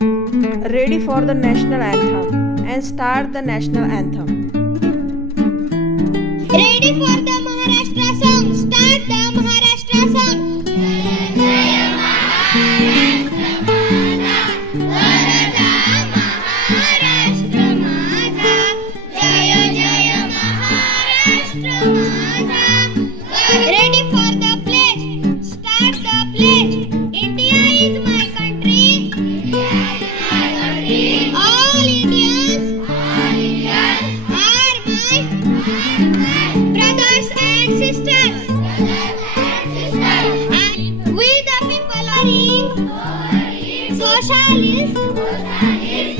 Ready for the national anthem and start the national anthem. Ready for the Maharashtra song. Start the Maharashtra song. Jaya Maharashtra Maza, Garaja Maharashtra Maza. Jaya Jaya Maharashtra Maza. Ready for the pledge. Start the pledge. India is my country. India is my country. All Indians are my brothers and sisters. We the people are socialist,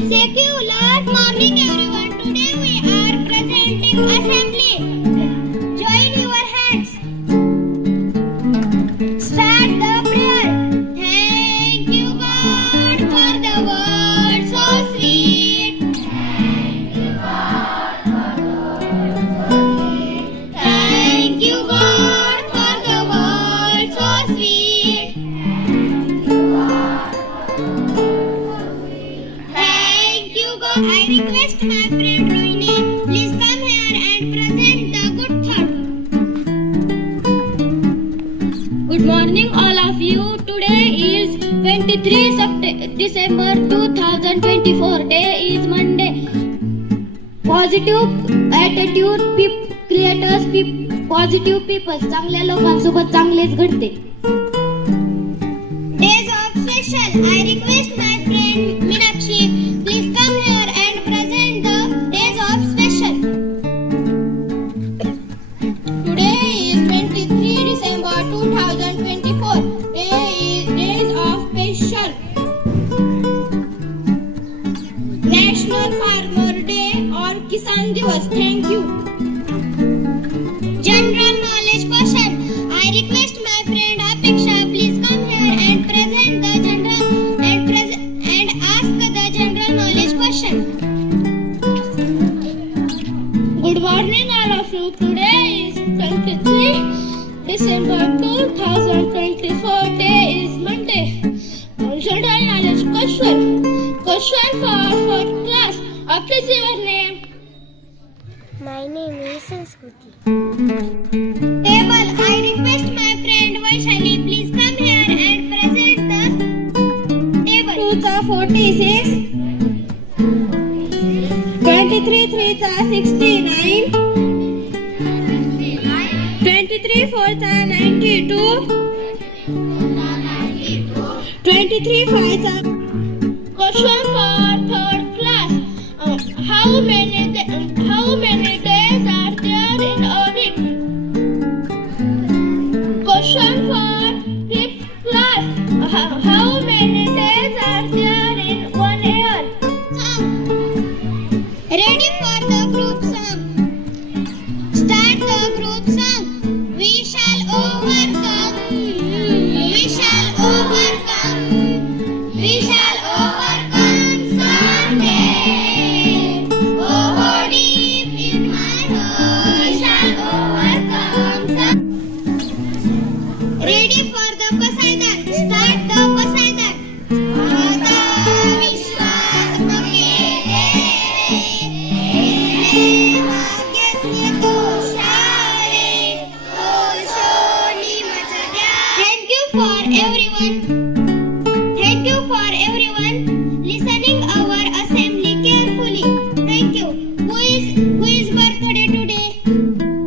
secular. Morning everyone. Today we are presenting assembly. Join your hands. Start the prayer. Thank you God for the word so sweet. Thank you God for the word so sweet. Thank you God. I request my friend Rohini, please come here and present the good thought. Good morning all of you. Today is 23 December 2024. Day is Monday. Positive attitude creators positive people. चांगल्या लोकांसोबत चांगलेच घडते. Days of special. I request my friend Meenakshi, please come here and present the days of special. Today is 23 December 2024. Days of special. National Farmer Day or Kisan Divas. Thank you. General knowledge question. I request my friend Apeksha, please come here and present the and ask the general knowledge question. Good morning all of you. Today is 23 December 2024. Day is Monday. General knowledge question. Question for fourth class. Please your name. My name is Sanskruti. Table. I request my friend Vaishali, please come here and present the table. 2 are 46. 23 3 are 69. 23 4 are 92. 23 5 are. Question for third class. How many days are there in a week? Question for fifth class. How many days are there in 1 year? Ready for the group song. Start the group song. We shall overcome. We shall overcome. We shall overcome someday. Oh, deep in my heart, we shall overcome someday. Ready for the Pasaidan. Start the Pasaidan. Mata Vishwas Makere, Bhagyatnya Toshare, Toshoni Majadya. Thank you for everyone.